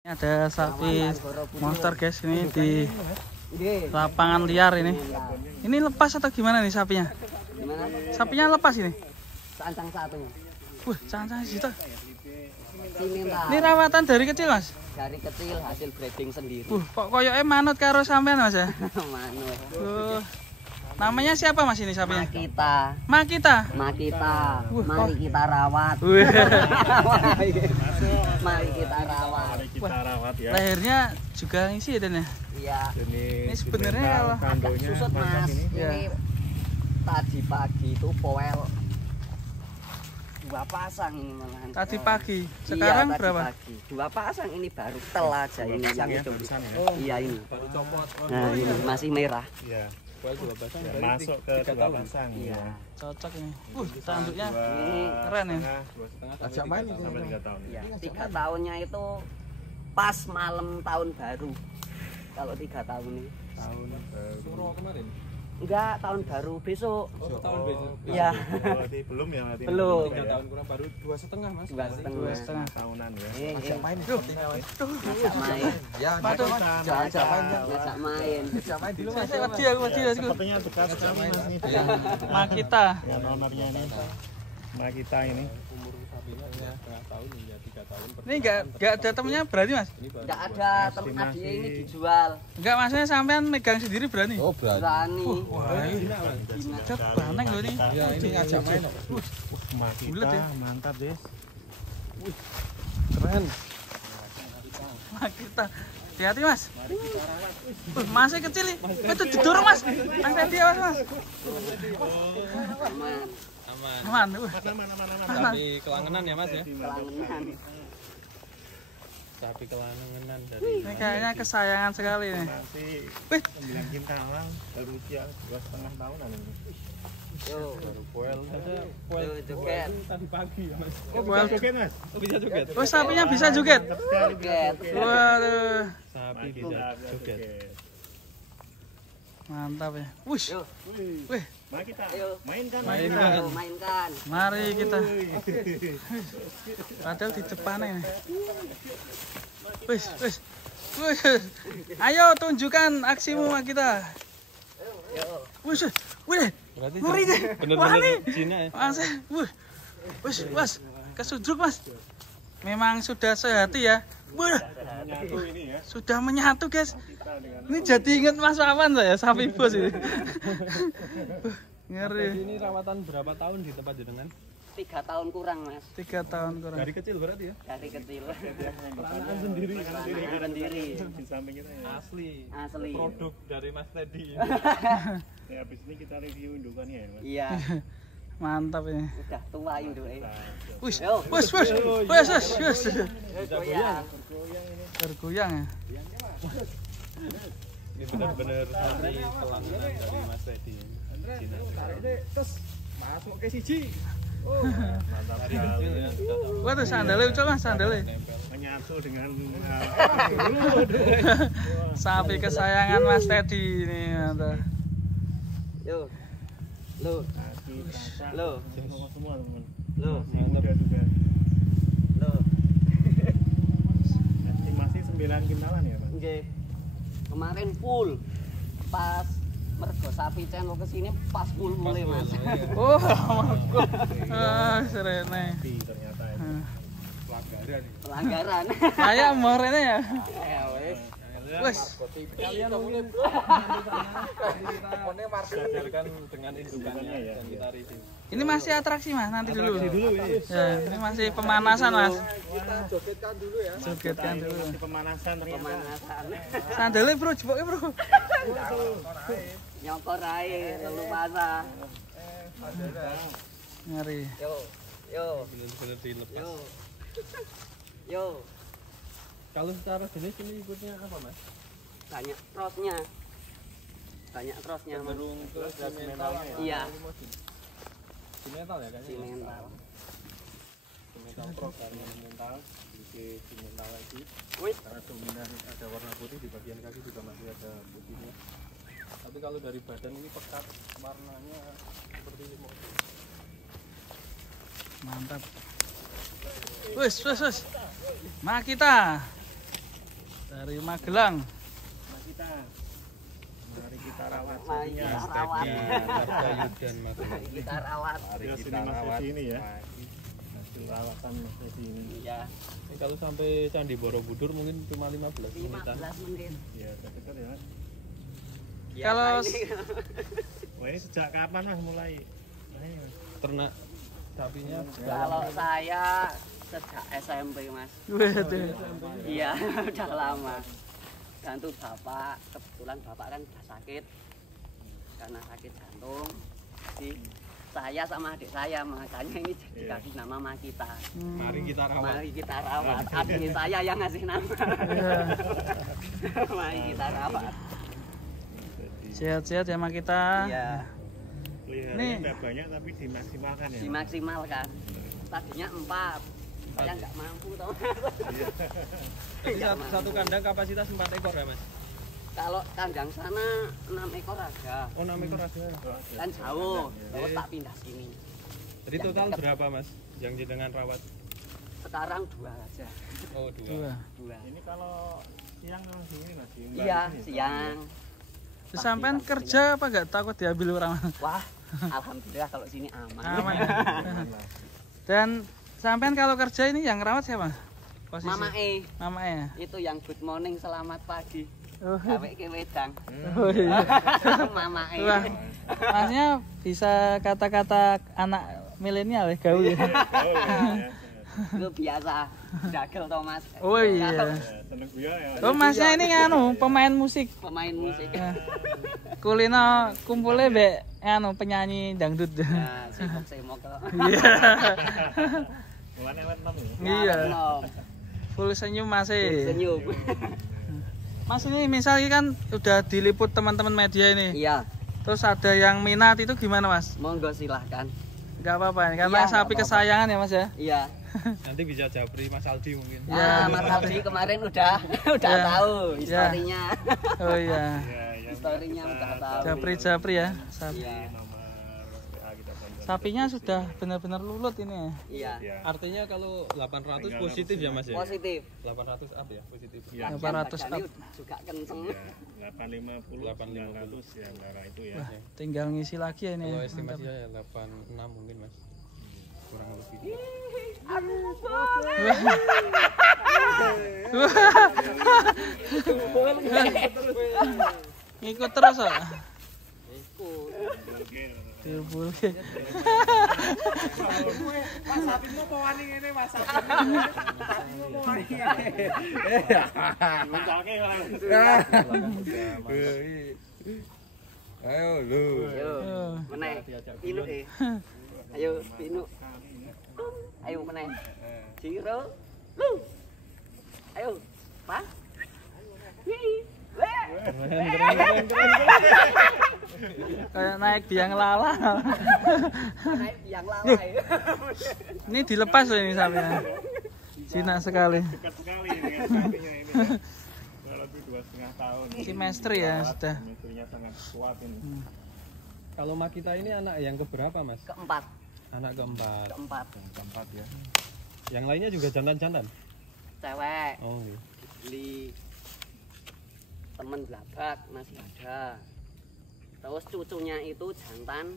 Ada sapi monster guys, ini di lapangan liar ini. Ini lepas atau gimana nih sapinya? Sapinya lepas ini? Sancang satu. Wah, sancang situ. Ini rawatan dari kecil mas? Dari kecil hasil breeding sendiri. Kok koyoknya manut karo sampean mas ya? Manut. Namanya siapa mas ini sapinya? Makita. Makita. Makita. Mari kita rawat. Mari kita rawat. Ya. Lahirnya juga ngisi ya Dan ya? Iya. Ini sebenarnya kalau agak susut mas. Ya. Ini tadi pagi itu poel 2 pasang ini malahan. Tadi pagi. Sekarang iya, berapa? Pagi. 2 pasang ini baru tel aja ini yang itu. Iya ini. Baru copot. Nah ini masih merah. Iya. Masuk ke 2 pasang. Iya. Cocok ini. Tanduknya Ini keren ya. Ajak main sampai 3 tahun. ya, 3 tahunnya itu pas malam tahun baru. Kalau 3 tahun ini. Tahun baru kemarin. Enggak, tahun baru besok. Oh, tahun besok. Iya. Berarti belum ya berarti. Belum. 3 tahun kurang baru 2,5 Mas. 2,5 tahunan ya. Ajak main. Ngajak main. Ya, Ajak main. dulu mas. Wedi. Sepertinya dekat sekali Mas ini. Makita. Ya, nomornya ini. Makita ini. Ini enggak ada temennya berani mas? Enggak ada, tempat dia ini dijual. Enggak, maksudnya sampean megang sendiri berani? Oh, Berani. Wah, ini banyak loh ini. Ya, ini ngajak main. Bulet ya. Makita, mantap deh. Keren. Makita. Hati-hati mas. Masih kecil nih. Itu didorong mas. Angkat dia mas. Aman. Aman. Sapi kelangenan ya mas ya? Kelangenan. Sapi kelangenan dari Ini kayaknya kesayangan sekali nih. Masih Wih, 9 kintalan, baru usia 2,5 tahunan ini. Yo. baru poel. Yo, joget. Tadi pagi ya mas. Oh, bisa joget Mas? Oh, bisa joget. oh sapinya bisa joget. Mantap sekali bisa Joget. joget. Waduh, Sapi bisa joget. mantap ya. Wush, Yo. wih, Makita, Ayo. mainkan. Mainkan. Yo, mainkan. mari kita. Padahal di depan ini. Wih. Ayo tunjukkan aksimu kita. Yo. Wih, Berarti ngeri deh. Wah bener-bener nih. Cina ya? Mas, kesudruk mas. Memang sudah sehati ya. Wah, Menyatu ini ya. sudah menyatu guys. Kita dengan Ini jadi inget Mas Wawan saya, sapi bos ini. Ngeri. Ini rawatan berapa tahun di tempat jenengan? 3 tahun kurang mas. 3 tahun kurang. Dari kecil berarti ya? Dari kecil. Peranaan sendiri. Peranaan sendiri. di samping kita ya. Asli. Asli. Produk dari Mas Teddy. Ya, habis ini kita review indukannya ya Mas. Iya. Mantap ini. Udah tua induknya. Wis. Yo. Goyang. Bergoyang ya. Ini benar-benar sapi kelangenan dari Mas Teddy. Cina. Masuk ke siji. Mantap sekali. Waduh sandalnya lucu mas, sandalnya. Menyatu dengan Sapi kesayangan Mas Teddy ini. Mantap. Yo. Lo. Lo. semua teman. Lo. Juga. Lo. Estimasi 9 kintalan ya Mas. Nggih. Kemarin full. Pas mergo sapi channel kesini pas full mulai mas. Oh, mangkuk. Serene. Ternyata ini. Pelanggaran. Kayak morene ya. Ya wes. Wes. Kalian mungkin sadarkan dengan indukannya ya. dan kita review. Ini masih atraksi mas, nanti dulu. Dulu ini. Ya, ini masih pemanasan mas. Jogetkan dulu ya. Jogetkan dulu. Masih pemanasan ternyata. Pemanasan. Sandalnya bro, jeboknya bro. Nyokor ae telu pasang. Ngeri. Yo. Benar-benar dilepas. Yo. Yo. Kalau secara jenis ini ikutnya apa mas? Banyak crossnya. Banyak crossnya mas. Cenderung ke simental. Iya. Simental ya kayaknya. Simental. Simental cross dari simental, di simental lagi. Wih. Karena dominan ada warna putih, di bagian kaki juga masih ada putihnya. Tapi kalau dari badan ini pekat, warnanya seperti limau. Mantap. Wes. Makita. Dari Magelang. Mari kita rawat Mari sapinya. kita rawat. dan Mari kita rawat. Mari kita rawat ini ya. Hasil rawatan Mas Teddy ini. Iya. Ini kalau sampai Candi Borobudur mungkin cuma 15 menitan. 15 menit. Ya, dekat ya. Biasa Kalau ini. Wah, ini sejak kapan Mas mulai? Ayo. Ternak sapinya Kalau saya sejak SMP Mas. Waduh. Iya, udah lama. Bantu bapak, kebetulan bapak kan udah sakit karena sakit jantung. Jadi saya sama adik saya makanya ini jadi kasih nama Makita. mari kita rawat. Mari kita rawat. Adik saya yang ngasih nama. Mari kita rawat. Sehat-sehat ya Mak kita. Iya, Peliharanya udah banyak tapi dimaksimalkan ya. dimaksimalkan. Tadinya 4. Saya nggak mampu toh. Jadi satu kandang kapasitas 4 ekor ya Mas? Kalau kandang sana 6 ekor ada. Oh 6 ekor ada. Kan jauh. Terus tak pindah sini. Jadi total berapa Mas yang jenengan rawat? Sekarang 2 aja. Oh 2. Dua. 2. Ini kalau siang kan sini Mas. Iya, siang. Terus sampean kerja apa gak takut diambil orang? Wah, alhamdulillah kalau sini aman. Aman. Dan sampean kalau kerja ini yang rawat siapa? Posisi Mama ya. itu yang good morning selamat pagi. Oh, Gawe ke wedang. oh iya. Mama Wah, Masnya bisa kata-kata anak milenial ya gaul. Ya? itu biasa dagel Thomas. Oh iya. Seneng guyon ya. Oh Masnya ini nganu pemain musik. Pemain musik. Kulino kumpulnya be nganu penyanyi dangdut. Nah, semok kok. Iya. Mulane wentem ya. Iya. Full senyum Mas. Senyum. Mas ini misalnya kan udah diliput teman-teman media ini. Iya, Terus ada yang minat itu gimana Mas? monggo silahkan. Gak apa-apa karena Iya, sapi nggak apa-apa. kesayangan ya Mas ya. Iya. Nanti bisa japri Mas Aldi mungkin. Ya, Mas Abdi kemarin udah Ya. tahu Ya. historinya. Oh iya. Ya, yang Historinya udah tahu. Japri ya. Sapi. Iya. nomor WA kita tonton. Sapinya sudah benar-benar lulut ini ya. Iya. Ya. Artinya kalau 800 positif ya Mas ya? Positif. 800 up ya positif. Ya. 800 Badannya up. juga kenceng. Ya, 850, 900 ya antara itu ya. Tinggal ngisi lagi ya ini. Kalau Ya. estimasi saya 86 mungkin Mas. Kurang lebih. Aduh, boleh. Ngikut terus kok. Ikut. Oke. Tiupul. Muncalke lah. Ayo lu. Ayo, meneh. Pinu Ayo, pinu. Ayo meneh. Ciro. Lu. Ayo, Pak. Hi. Weh. Kayak naik biang lala. Naik yang lalai. Ini dilepas loh ini sapinya. Jinak sekali. Dekat sekali dengan sapinya ini. Ya. Kurang lebih 2,5 tahun. Chemistry ya sudah. Chemistry-nya sangat kuat ini. Kalau Makita ini anak yang keberapa Mas? Keempat. Anak keempat. Keempat ya. Yang lainnya juga jantan-jantan? Cewek. Oh iya. Beli temen belakang masih ada. Terus cucunya itu jantan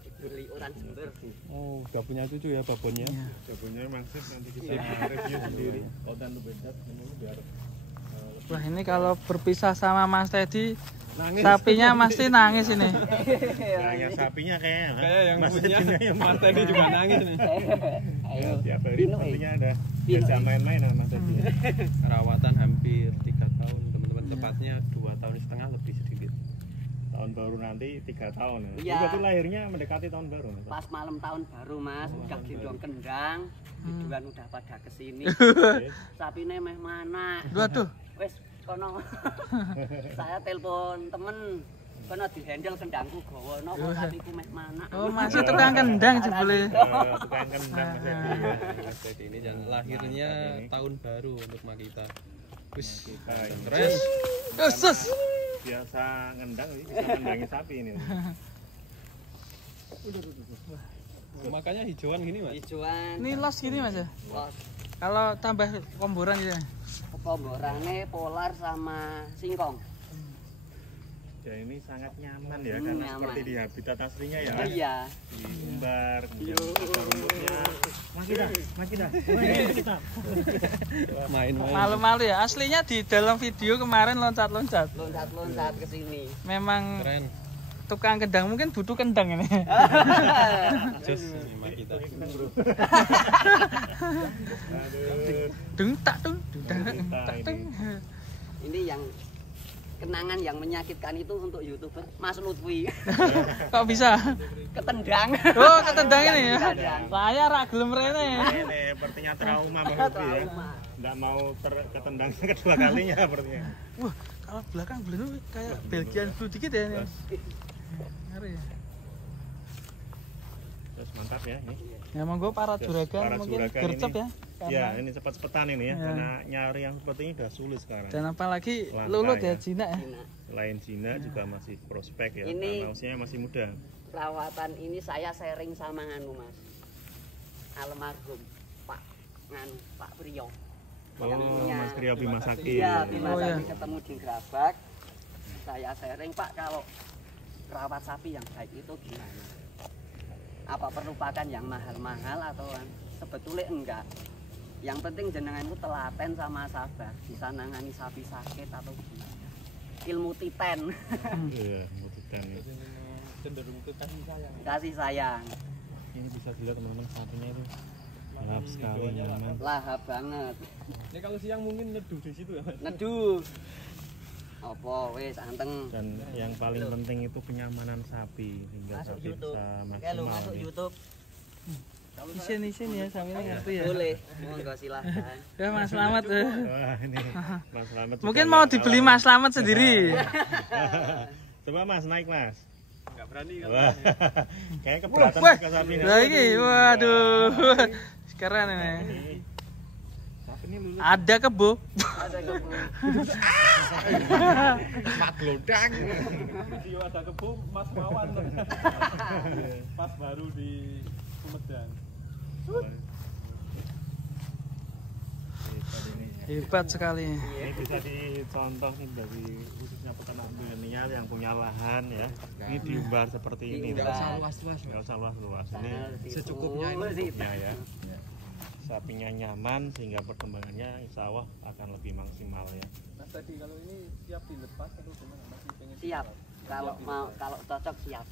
dibeli orang Jember. Oh, udah punya cucu ya babonnya? Jagonya maksud nanti kita review sendiri. Konten lu beda ini biar Wah ini kalau berpisah sama Mas Teddy, Nangis. sapinya pasti nangis ini. yang sapinya kayak Yang Mas punya Teddy yang Mas Teddy juga nangis nih. Ayo. tiap hari Pinu, sepertinya ada Pinu, biasa main-main sama Mas Teddy. Rawatan hampir 3 tahun teman-teman, tepatnya 2,5 tahun lebih sedikit. Tahun baru nanti 3 tahun ya. Iya. Berarti lahirnya mendekati tahun baru. Mas. Pas malam tahun baru Mas, udah gendong kendang, biduan udah pada kesini. Sapine meh mana? Waduh, Wes kono. Saya telepon temen, kono dihandle kendangku gawono, kok sapiku meh mana? oh masih tukang kendang jebule. Tukang kendang Mas Teddy ya. Mas Teddy ini dan lahirnya tahun baru untuk Makita. Wis, Kita keren. Yesus. biasa ngendang bisa ngendangin sapi ini. Makanya hijauan gini Mas. Hijauan. Ini los gini Mas ya. Los. Kalau tambah komboran gitu. Komborane polar sama singkong. Ya ini sangat nyaman ya karena nyaman. seperti di habitat aslinya ya. Iya. Diumbar, kemudian Yo. ada rumputnya. Mas kita. Malu-malu ya. Aslinya di dalam video kemarin loncat-loncat. Loncat-loncat ke sini. Memang Keren. tukang kendang mungkin butuh kendang ini. Jos ini kita. Aduh. Dung tak dung, dung tak tak dung. Ini yang kenangan yang menyakitkan itu untuk YouTuber Mas Lutfi. Kok bisa? Ketendang. Oh, ketendang ini ya. Ketendang. Saya ra gelem rene. Ini sepertinya trauma Bang Lutfi ya. Trauma. Nggak mau ketendang kedua kalinya sepertinya. Wah, kalau belakang belum kayak Belgian blue dikit ya ini. Ngeri ya. Terus mantap ya ini. Ya monggo para Yes, juragan para mungkin juragan gercep ini. ya. Ya, ini cepat-cepatan ini ya, Ya. karena nyari yang seperti ini udah sulit sekarang. Dan apalagi Langka lulut ya. ya jinak ya. Nah, Selain Cina juga masih prospek ya, Ini- karena usianya masih muda. perawatan ini saya sharing sama nganu Mas. Almarhum Pak Priyo. Yang Oh, punya- Mas Kriya Bima Sakti. Iya, Bima Oh, iya. Sakti ketemu di Grabak. Saya sharing, Pak, kalau rawat sapi yang baik itu gimana? Apa perlu pakan yang mahal-mahal atau sebetulnya enggak? Yang penting jenengan itu telaten sama sabar, bisa nangani sapi sakit atau gimana. Ilmu titen, Iya, membutuhkan ya. Cenderung ke kasih sayang. kasih sayang, Ini bisa dilihat teman-teman sapinya itu lahap sekali nyaman. lahap banget. Ini kalau siang mungkin neduh di situ ya. Mas? Neduh. Apa wis anteng. Dan yang paling penting itu kenyamanan sapi sehingga Masuk sapi YouTube. bisa Oke, lu maksimal. masuk nih. YouTube. Isin ya sambil ngerti ya. Boleh, monggo silahkan. Ya Mas Slamet tuh. Wah, ini Mas Slamet juga Mungkin mau yang dibeli awal. Mas Slamet sendiri. Coba Mas naik Mas. Enggak berani kalau. Wah, kayaknya keberatan Wah, ke sapinya. lah ini waduh. Keren ini. Sapi ini lulus. Ada kebo. Ada kebun. Mak lodang. Video ada kebo Mas Wawan. Pas baru di Sumedang. Hebat sekali. Ini bisa dicontoh nih dari khususnya peternak milenial yang punya lahan ya. Ini diumbar seperti ini. Diumbar. Nggak usah luas-luas. Nggak usah luas-luas. Ini Secukupnya ini. ya. Sapinya nyaman sehingga perkembangannya insya Allah akan lebih maksimal ya. Mas tadi kalau ini siap dilepas atau gimana? Masih pengen Siap. Kalau mau kalau cocok siap.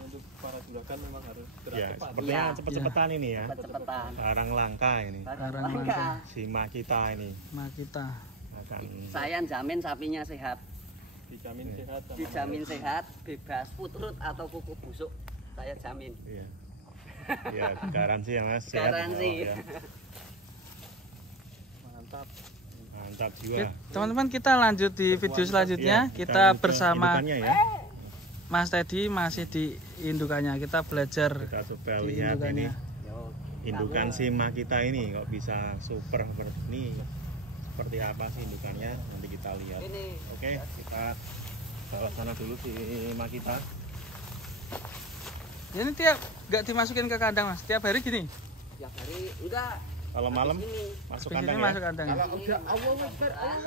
Untuk para juragan memang harus gerak Ya, cepat. sepertinya Iya. cepet-cepetan ini ya. Cepet-cepetan. Barang langka ini. Barang Barang langka. Sima kita ini Ma kita. akan Saya jamin sapinya sehat. Dijamin sehat sama Dijamin sehat, bebas putrut atau kuku busuk. Saya jamin. iya. Ya, garansi ya Mas. Sehat, Garansi. insya Allah, ya. mantap. Mantap Oke, jiwa. teman-teman kita lanjut di video selanjutnya. Iya, Kita lanjut ke bersama indukannya ya. Mas Teddy masih di indukannya. Kita belajar Kita coba di lihat ini indukannya. Yo, indukan Sima kita ini kok bisa super seperti ini. Seperti apa sih indukannya? Nanti kita lihat. ini Oke, kita bawa sana dulu Sima kita. Ini tiap nggak dimasukin ke kandang Mas. Tiap hari gini. tiap hari enggak Kalau malam ini masuk Habis ini kandang ya. masuk kandang. Kalau udah Allah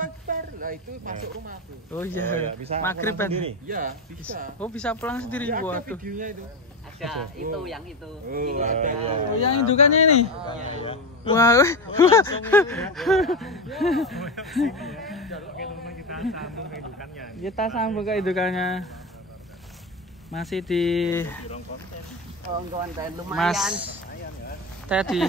Akbar, lah itu masuk rumahku. Oh Oh, ya, iya. bisa Maghrib pulang kan. sendiri. Ya, bisa. Oh bisa pulang sendiri. Ya, ada Waduh. videonya itu. ada itu yang itu. Oh, Ini ada. Oh yang indukannya ini. Iya. Wah. Oke, teman-teman kita sambung ke indukannya. Kita sambung ke indukannya. Masih di Jurong konten. Oh, konten lumayan. Mas Teddy.